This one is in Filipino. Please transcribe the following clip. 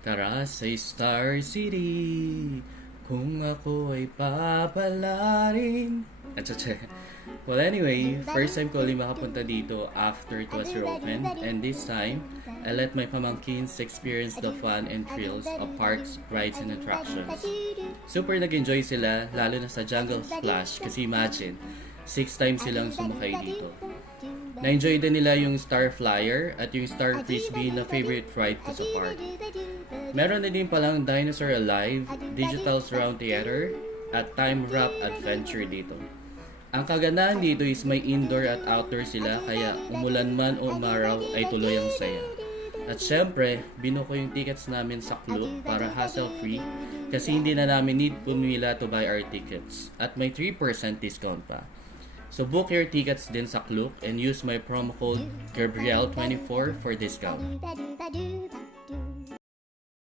Tara sa Star City, kung ako ay papalarin. Well, anyway, first time ko ulit makapunta dito after it was reopened, and this time, I let my pamangkins experience the fun and thrills of parks, rides, and attractions. Super nag-enjoy sila, lalo na sa Jungle Splash, kasi imagine, 6 times silang sumakay dito. Na-enjoy din nila yung Star Flyer at yung Star Frisbee na favorite ride ko sa park. Meron na din palang Dinosaur Alive, Digital Surround Theater, at Time Wrap Adventure dito. Ang kagandahan dito is may indoor at outdoor sila, kaya umulan man o umaraw ay tuloy ang saya. At syempre, binuko yung tickets namin sa Klook para hassle-free kasi hindi na namin need pumila to buy our tickets. At may 3% discount pa. So book your tickets din sa Klook and use my promo code Gabriel24 for discount.